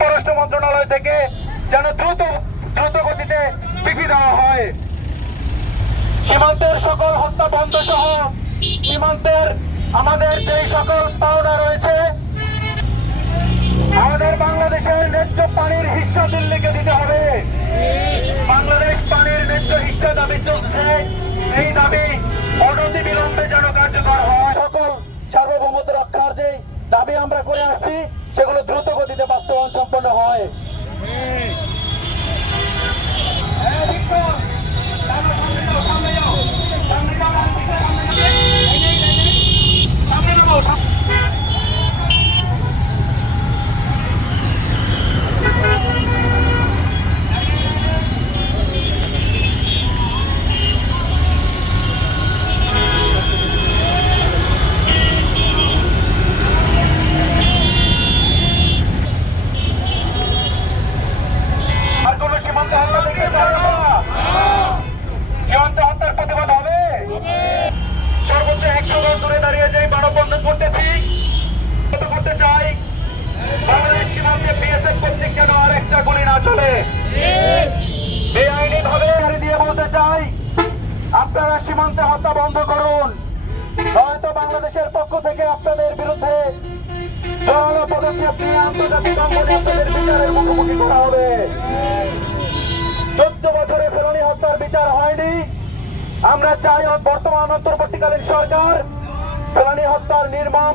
পররাষ্ট্র মন্ত্রণালয় থেকে যেন দ্রুত দ্রুত গতিতে চিঠি দেওয়া হয়। সীমান্তের সকল হত্যা বন্ধ সহ সীমান্তের আমাদের যে সকল পাওনা রয়েছে, আমাদের বাংলাদেশের ন্যায্য পানির হিস্সা দিল্লিকে দিতে হবে। বাংলাদেশ পানির ন্যায্য হিস্সা দাবি চলছে। এই দাবি অনতি বিলম্বে যেন কার্যকর হয়। সকল সার্বভৌমত্ব রক্ষার যে দাবি আমরা করে আসছি, সেগুলো দ্রুত সম্পন্ন হয়। করতেছি। করতে চাই? বাংলাদেশ সীমান্তে বিএসএফ কর্তৃক যেন আর একটা গুলি না চলে। বেআইনি ভাবে দিয়ে বলতে চাই, আপনারা সীমান্তে হত্যা বন্ধ করুন। হয়তো বাংলাদেশের পক্ষ থেকে আপনাদের বিরুদ্ধে জোরালো পদক্ষেপ নিয়ে আন্তর্জাতিক অঙ্গনে আপনাদের বিচারের মুখোমুখি করা হবে। চোদ্দ বছরে ফেরানি হত্যার বিচার হয়নি। আমরা চাই বর্তমান অন্তর্বর্তীকালীন সরকার ফেলানি হত্যার নির্মম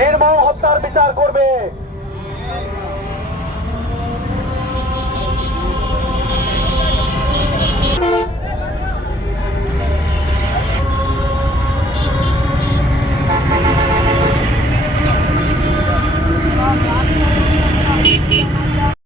নির্মম হত্যার বিচার করবে।